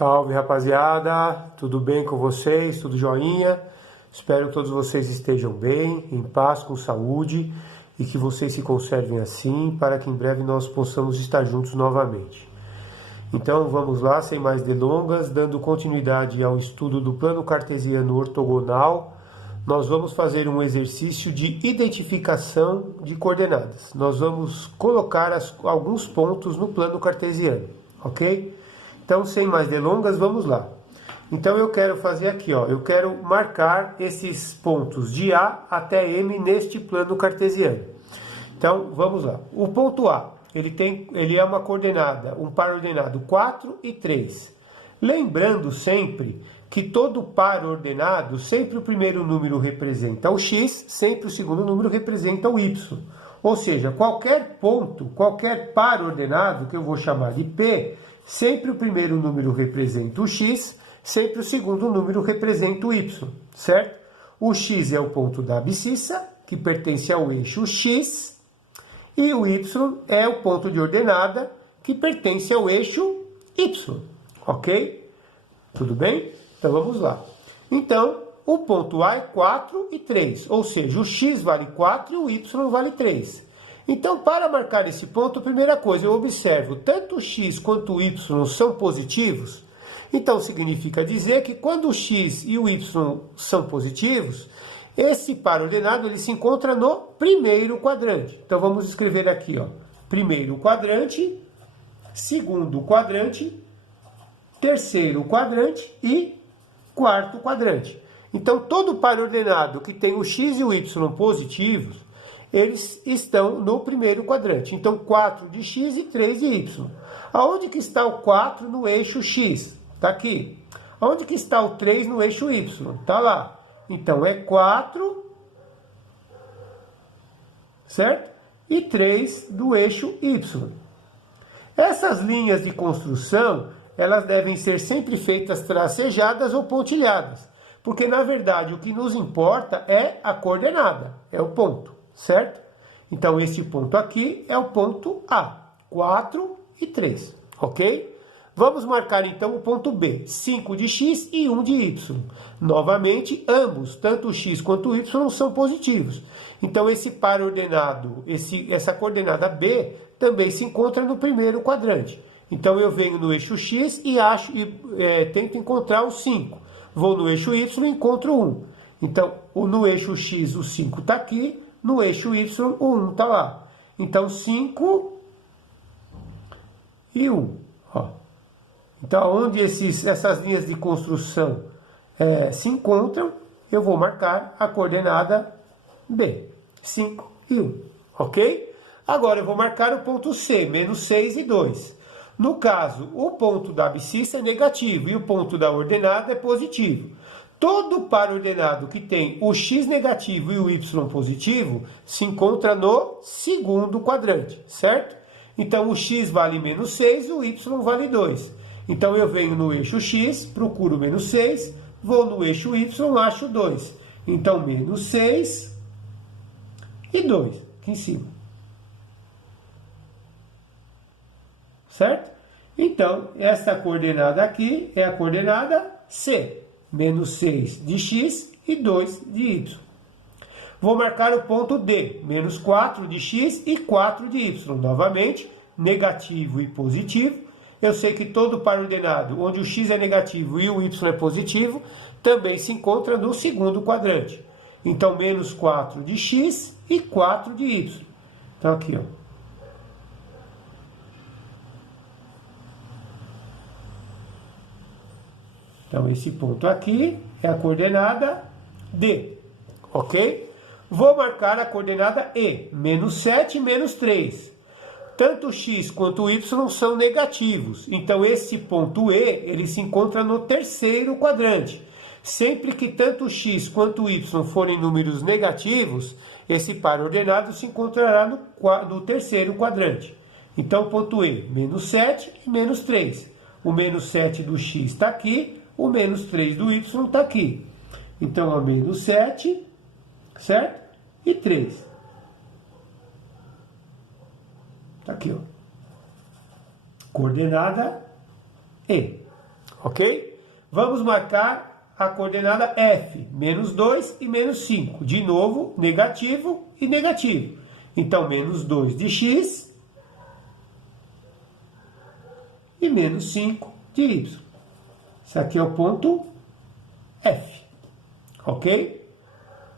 Salve, rapaziada, tudo bem com vocês? Tudo joinha? Espero que todos vocês estejam bem, em paz, com saúde e que vocês se conservem assim para que em breve nós possamos estar juntos novamente. Então vamos lá, sem mais delongas, dando continuidade ao estudo do plano cartesiano ortogonal, nós vamos fazer um exercício de identificação de coordenadas. Nós vamos colocar alguns pontos no plano cartesiano, ok? Então, sem mais delongas, vamos lá. Então, eu quero fazer aqui, ó, eu quero marcar esses pontos de A até M neste plano cartesiano. Então, vamos lá. O ponto A, ele é uma coordenada, um par ordenado 4 e 3. Lembrando sempre que todo par ordenado, sempre o primeiro número representa o x, sempre o segundo número representa o y. Ou seja, qualquer ponto, qualquer par ordenado, que eu vou chamar de P, sempre o primeiro número representa o x, sempre o segundo número representa o y, certo? O x é o ponto da abscissa, que pertence ao eixo x, e o y é o ponto de ordenada, que pertence ao eixo y, ok? Tudo bem? Então vamos lá. Então, o ponto A é 4 e 3, ou seja, o x vale 4 e o y vale 3. Então, para marcar esse ponto, a primeira coisa, eu observo tanto o x quanto o y são positivos. Então, significa dizer que quando o x e o y são positivos, esse par ordenado ele se encontra no primeiro quadrante. Então, vamos escrever aqui, ó, primeiro quadrante, segundo quadrante, terceiro quadrante e quarto quadrante. Então, todo par ordenado que tem o x e o y positivos, eles estão no primeiro quadrante. Então, 4 de x e 3 de y. Aonde que está o 4 no eixo x? Está aqui. Aonde que está o 3 no eixo y? Está lá. Então, é 4, certo? E 3 do eixo y. Essas linhas de construção, elas devem ser sempre feitas tracejadas ou pontilhadas. Porque, na verdade, o que nos importa é a coordenada, é o ponto. Certo? Então, esse ponto aqui é o ponto A, 4 e 3, ok? Vamos marcar, então, o ponto B, 5 de x e 1 de y. Novamente, ambos, tanto o x quanto o y, são positivos. Então, esse par ordenado, essa coordenada B, também se encontra no primeiro quadrante. Então, eu venho no eixo x e tento encontrar o 5. Vou no eixo y e encontro 1. Então, no eixo x, o 5 está aqui. No eixo y, o 1 está lá. Então, 5 e 1. Ó. Então, onde essas linhas de construção se encontram, eu vou marcar a coordenada B. 5 e 1. Ok? Agora, eu vou marcar o ponto C, menos 6 e 2. No caso, o ponto da abscissa é negativo e o ponto da ordenada é positivo. Todo par ordenado que tem o x negativo e o y positivo se encontra no segundo quadrante, certo? Então, o x vale menos 6 e o y vale 2. Então, eu venho no eixo x, procuro menos 6, vou no eixo y, acho 2. Então, menos 6 e 2, aqui em cima. Certo? Então, essa coordenada aqui é a coordenada C. Menos 6 de x e 2 de y. Vou marcar o ponto D, menos 4 de x e 4 de y. Novamente, negativo e positivo. Eu sei que todo par ordenado, onde o x é negativo e o y é positivo, também se encontra no segundo quadrante. Então, menos 4 de x e 4 de y. Então, aqui, ó. Então, esse ponto aqui é a coordenada D, ok? Vou marcar a coordenada E, menos 7 e menos 3. Tanto o x quanto o y são negativos. Então, esse ponto E, ele se encontra no terceiro quadrante. Sempre que tanto o x quanto o y forem números negativos, esse par ordenado se encontrará no terceiro quadrante. Então, ponto E, menos 7 e menos 3. O menos 7 do x está aqui. O menos 3 do y está aqui. Então, é menos 7, certo? E 3. Está aqui, ó. Coordenada E. ok? Vamos marcar a coordenada F, menos 2 e menos 5. De novo, negativo e negativo. Então, menos 2 de x e menos 5 de y. Esse aqui é o ponto F, ok?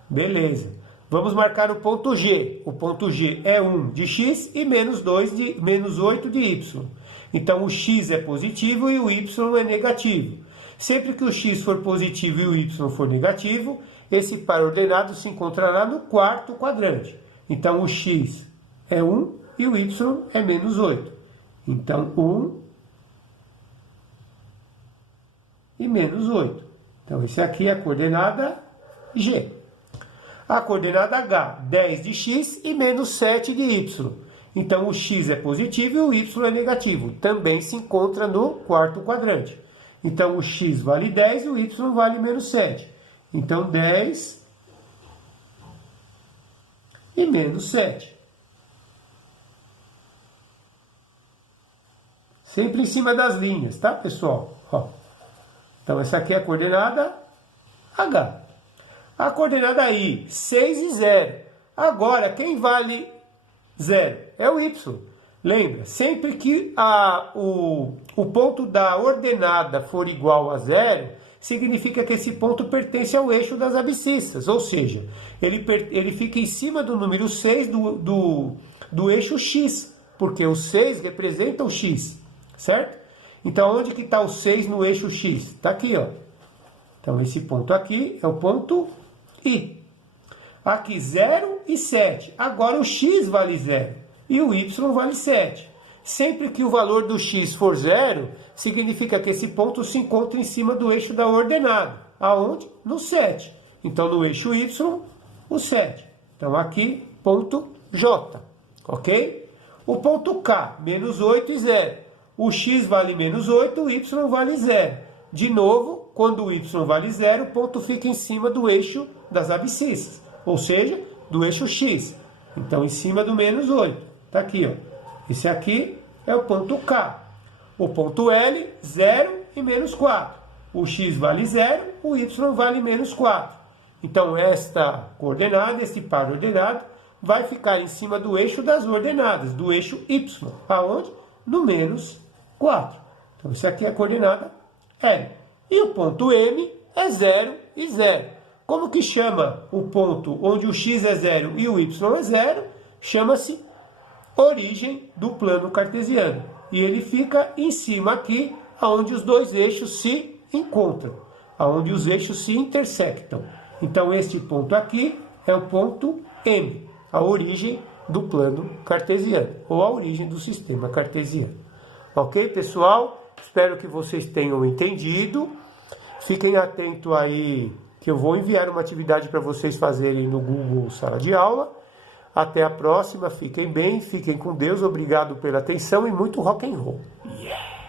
Beleza. Vamos marcar o ponto G. O ponto G é 1 de x e menos 8 de y. Então, o x é positivo e o y é negativo. Sempre que o x for positivo e o y for negativo, esse par ordenado se encontrará no quarto quadrante. Então, o x é 1 e o y é menos 8. Então, 1 e menos 8. Então, esse aqui é a coordenada G. A coordenada H, 10 de x e menos 7 de y. Então, o x é positivo e o y é negativo. Também se encontra no quarto quadrante. Então, o x vale 10 e o y vale menos 7. Então, 10 e menos 7. Sempre em cima das linhas, tá, pessoal? Ó. Então, essa aqui é a coordenada H. A coordenada I, 6 e 0. Agora, quem vale 0? É o y. Lembra, sempre que o ponto da ordenada for igual a 0, significa que esse ponto pertence ao eixo das abscissas. Ou seja, ele fica em cima do número 6 do eixo x, porque o 6 representa o x, certo? Então, onde que está o 6 no eixo x? Está aqui, ó. Então, esse ponto aqui é o ponto I. Aqui 0 e 7. Agora o x vale 0 e o y vale 7. Sempre que o valor do x for 0, significa que esse ponto se encontra em cima do eixo da ordenada. Aonde? No 7. Então, no eixo y, o 7. Então, aqui, ponto J. Ok? O ponto K, menos 8 e 0. O x vale menos 8, o y vale 0. De novo, quando o y vale 0, o ponto fica em cima do eixo das abscissas, ou seja, do eixo x. Então, em cima do menos 8. Está aqui, ó. Esse aqui é o ponto K. O ponto L, 0 e menos 4. O x vale 0, o y vale menos 4. Então, esta coordenada, esse par ordenado, vai ficar em cima do eixo das ordenadas, do eixo y. Aonde? No menos 4. Então, essa aqui é a coordenada L. E o ponto M é 0 e 0. Como que chama o ponto onde o x é 0 e o y é 0? Chama-se origem do plano cartesiano. E ele fica em cima aqui, onde os dois eixos se encontram, onde os eixos se intersectam. Então, este ponto aqui é o ponto M, a origem do plano cartesiano, ou a origem do sistema cartesiano. Ok, pessoal? Espero que vocês tenham entendido. Fiquem atentos aí, que eu vou enviar uma atividade para vocês fazerem no Google Sala de Aula. Até a próxima, fiquem bem, fiquem com Deus, obrigado pela atenção e muito rock and roll. Yeah!